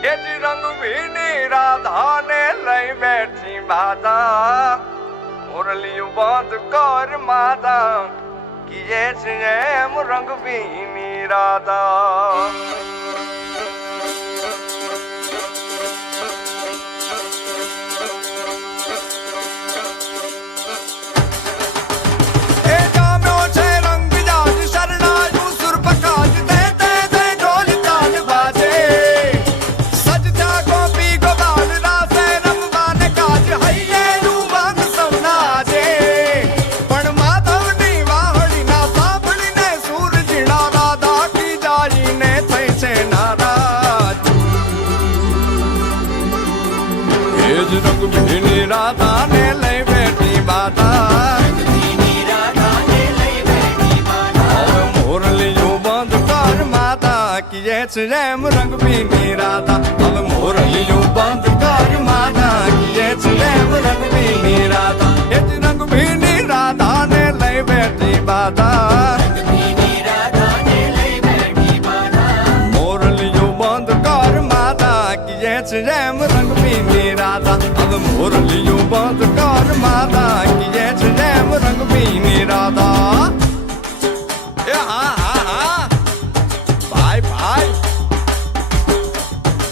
એ જ રંગ ભીની રાધાને લઈ બેઠી બાધા મોરલિયું બંધ કર માતા કીએ છે એમ રંગ ભીની રાધા રંગ ભીની રાધા ને લઈ બેઠી બાધા મોરલિયું બંધ કર માતા કીએ છે એમ રંગ ભીની રાધા હવે મોરલિયું બંધ કર માતા કીએ છે એમ રંગ ભીની રાધા એ જ રંગ ભીની રાધા ને લઈ બેઠી બાધા મોરલિયું બંધ કર માતા કીએ છે એમ રંગ ભીની રાધા હવે મોરલિયું બંધ કર માતા કીએ છે એમ રંગ ભીની રાધા